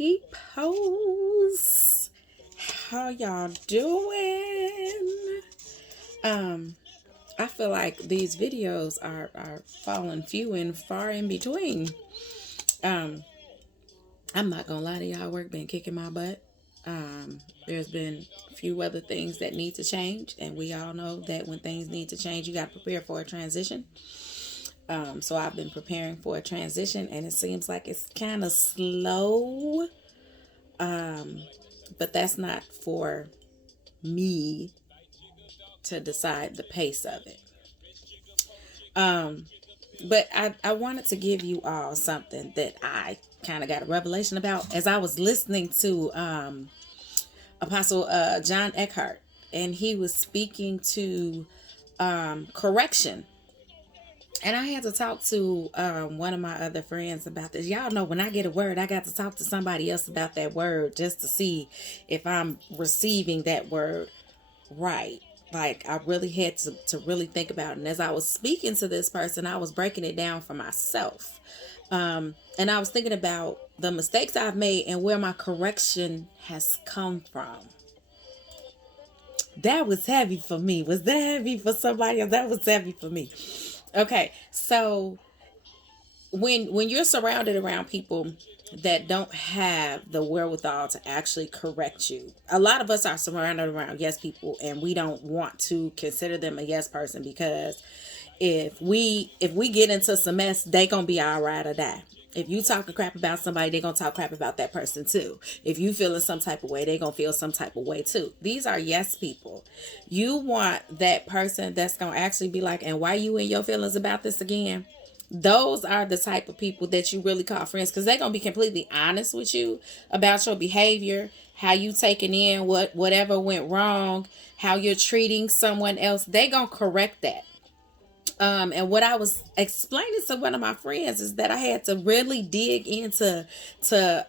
peoples, how y'all doing? I feel like these videos are falling few and far in between. um I'm not gonna lie to y'all, work been kicking my butt. There's been a few other things that need to change, and we all know that when things need to change, you got to prepare for a transition. So I've been preparing for a transition, and it seems like it's kind of slow. But that's not for me to decide the pace of it. Um, but I wanted to give you all something that I kind of got a revelation about as I was listening to Apostle John Eckhart, and he was speaking to correction. And I had to talk to one of my other friends about this. Y'all know when I get a word, I got to talk to somebody else about that word just to see if I'm receiving that word right. Like I really had to really think about it. And as I was speaking to this person, I was breaking it down for myself. And I was thinking about the mistakes I've made and where my correction has come from. That was heavy for me. Was that heavy for somebody else? That was heavy for me. Okay, so when you're surrounded around people that don't have the wherewithal to actually correct you, a lot of us are surrounded around yes people, and we don't want to consider them a yes person because if we get into some mess, they gonna be all right or die. If you talking crap about somebody, they gonna talk crap about that person too. If you feeling some type of way, they gonna feel some type of way too. These are yes people. You want that person that's gonna actually be like, and why you in your feelings about this again? Those are the type of people that you really call friends, because they're gonna be completely honest with you about your behavior, how you taking in whatever went wrong, how you're treating someone else. They gonna correct that. And what I was explaining to one of my friends is that I had to really dig into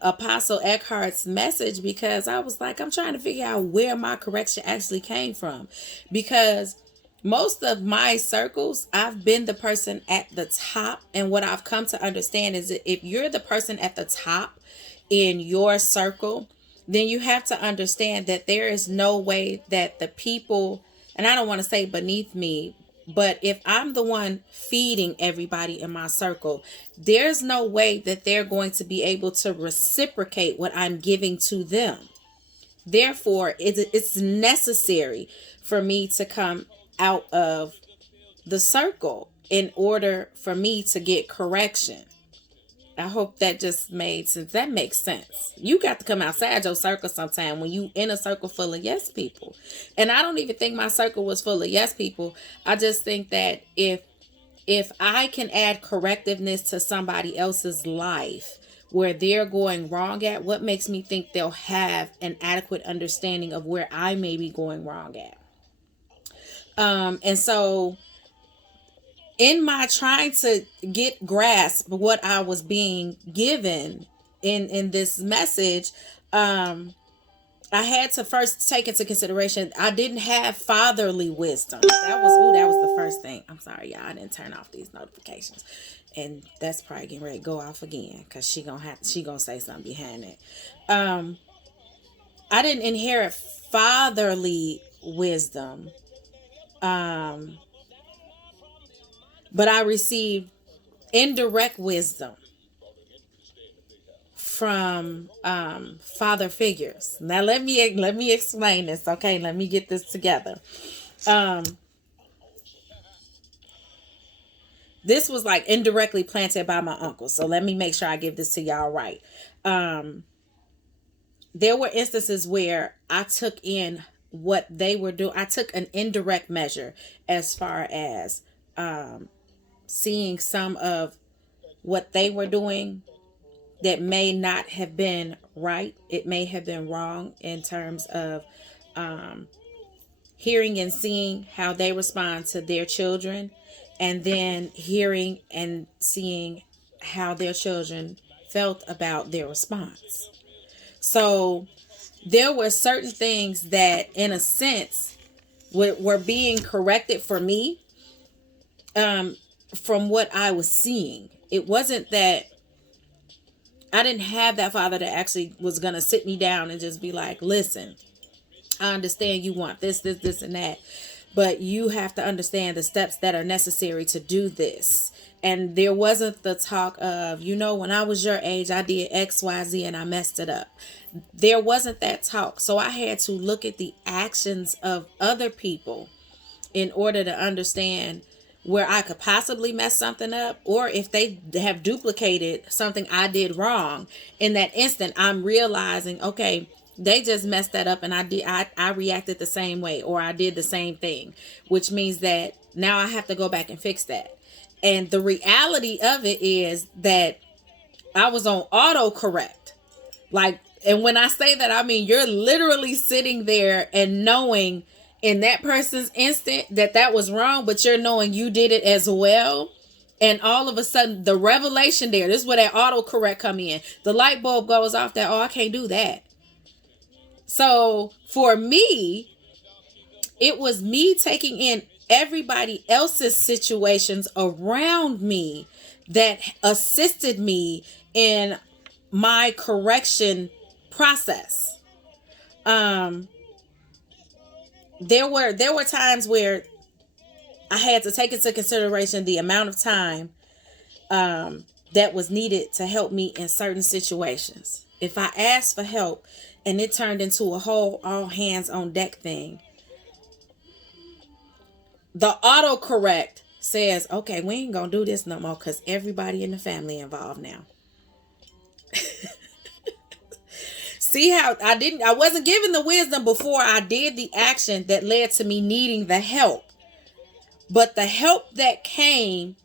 Apostle Eckhart's message, because I was like, I'm trying to figure out where my correction actually came from. Because most of my circles, I've been the person at the top. And what I've come to understand is that if you're the person at the top in your circle, then you have to understand that there is no way that the people, and I don't want to say beneath me, but if I'm the one feeding everybody in my circle, there's no way that they're going to be able to reciprocate what I'm giving to them. Therefore, it's necessary for me to come out of the circle in order for me to get correction. I hope that just made sense. That makes sense. You got to come outside your circle sometime when you in a circle full of yes people. And I don't even think my circle was full of yes people. I just think that if I can add correctiveness to somebody else's life where they're going wrong at, what makes me think they'll have an adequate understanding of where I may be going wrong at? And so in my trying to get grasp of what I was being given in this message, I had to first take into consideration I didn't have fatherly wisdom. That was the first thing. I'm sorry, y'all. I didn't turn off these notifications, and that's probably getting ready to go off again because she gonna say something behind it. I didn't inherit fatherly wisdom, but I received indirect wisdom from father figures. Now let me explain this. Okay, let me get this together. This was like indirectly planted by my uncle. So let me make sure I give this to y'all right. There were instances where I took in what they were doing. I took an indirect measure as far as seeing some of what they were doing that may not have been right. It may have been wrong in terms of hearing and seeing how they respond to their children, and then hearing and seeing how their children felt about their response. So there were certain things that, in a sense, were being corrected for me from what I was seeing. It wasn't that I didn't have that father that actually was going to sit me down and just be like, listen, I understand you want this, and that, but you have to understand the steps that are necessary to do this. And there wasn't the talk of, when I was your age, I did X, Y, Z, and I messed it up. There wasn't that talk. So I had to look at the actions of other people in order to understand where I could possibly mess something up, or if they have duplicated something I did wrong. In that instant, I'm realizing, okay, they just messed that up and I reacted the same way, or I did the same thing, which means that now I have to go back and fix that. And the reality of it is that I was on autocorrect. Like, and when I say that, I mean, you're literally sitting there and knowing in that person's instant that was wrong, but you're knowing you did it as well. And all of a sudden, the revelation there, this is where that autocorrect come in. The light bulb goes off that, oh, I can't do that. So for me, it was me taking in everybody else's situations around me that assisted me in my correction process. There were times where I had to take into consideration the amount of time that was needed to help me in certain situations. If I asked for help and it turned into a whole all hands on deck thing, the autocorrect says, okay, we ain't gonna do this no more because everybody in the family involved now. See how I wasn't given the wisdom before I did the action that led to me needing the help. But the help that came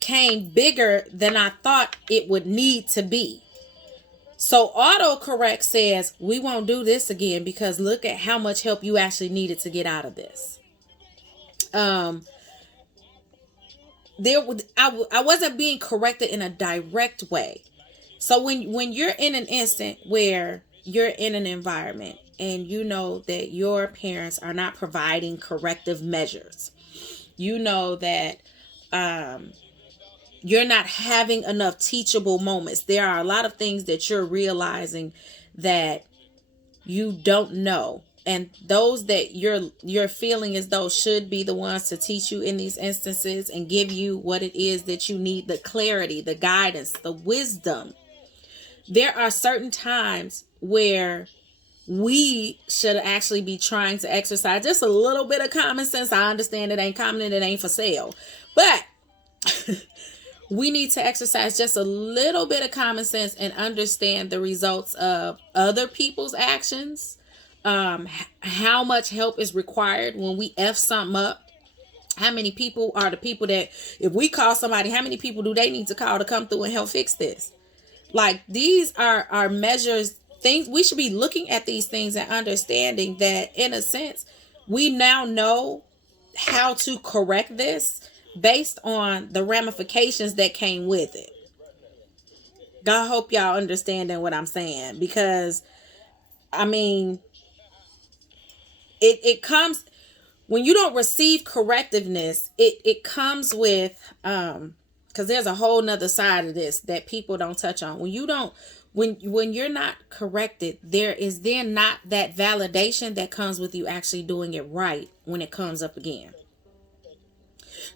bigger than I thought it would need to be. So autocorrect says, we won't do this again because look at how much help you actually needed to get out of this. I wasn't being corrected in a direct way. So when you're in an instant where you're in an environment and you know that your parents are not providing corrective measures, you know that you're not having enough teachable moments. There are a lot of things that you're realizing that you don't know. And those that you're feeling as though should be the ones to teach you in these instances and give you what it is that you need, the clarity, the guidance, the wisdom. There are certain times where we should actually be trying to exercise just a little bit of common sense. I understand it ain't common and it ain't for sale, but we need to exercise just a little bit of common sense and understand the results of other people's actions. How much help is required when we F something up. How many people are the people that if we call somebody, how many people do they need to call to come through and help fix this? Like, these are measures, things we should be looking at these things and understanding that in a sense, we now know how to correct this based on the ramifications that came with it. God, hope y'all understanding what I'm saying, because I mean, it comes when you don't receive correctiveness, it comes with because there's a whole nother side of this that people don't touch on. When you're not corrected, there is then not that validation that comes with you actually doing it right when it comes up again.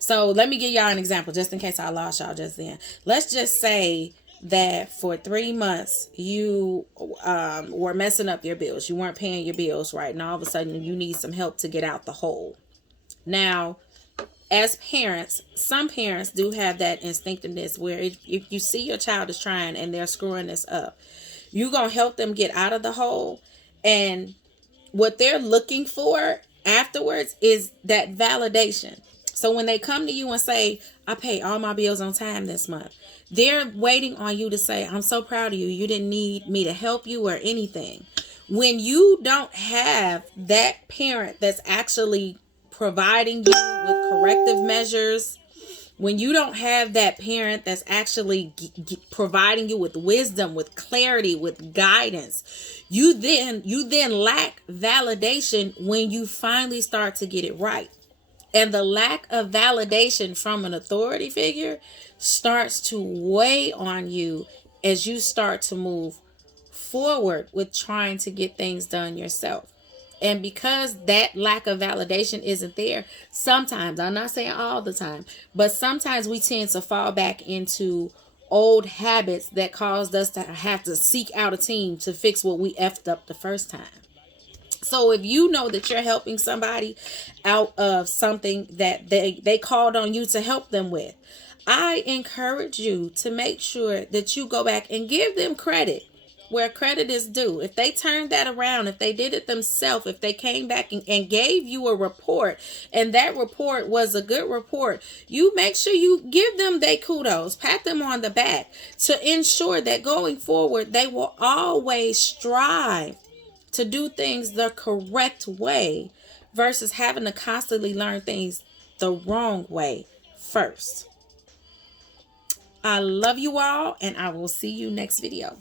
So let me give y'all an example just in case I lost y'all just then. Let's just say that for 3 months you were messing up your bills. You weren't paying your bills right. And all of a sudden you need some help to get out the hole. Now, as parents, some parents do have that instinctiveness where if you see your child is trying and they're screwing this up, you're going to help them get out of the hole. And what they're looking for afterwards is that validation. So when they come to you and say, I paid all my bills on time this month, they're waiting on you to say, I'm so proud of you. You didn't need me to help you or anything. When you don't have that parent that's actually providing you with corrective measures, when you don't have that parent that's actually providing you with wisdom, with clarity, with guidance, you then lack validation when you finally start to get it right. And the lack of validation from an authority figure starts to weigh on you as you start to move forward with trying to get things done yourself. And because that lack of validation isn't there, sometimes, I'm not saying all the time, but sometimes we tend to fall back into old habits that caused us to have to seek out a team to fix what we effed up the first time. So if you know that you're helping somebody out of something that they called on you to help them with, I encourage you to make sure that you go back and give them credit where credit is due. If they turned that around, if they did it themselves, if they came back and gave you a report, and that report was a good report, you make sure you give them their kudos, pat them on the back to ensure that going forward, they will always strive to do things the correct way versus having to constantly learn things the wrong way first. I love you all, and I will see you next video.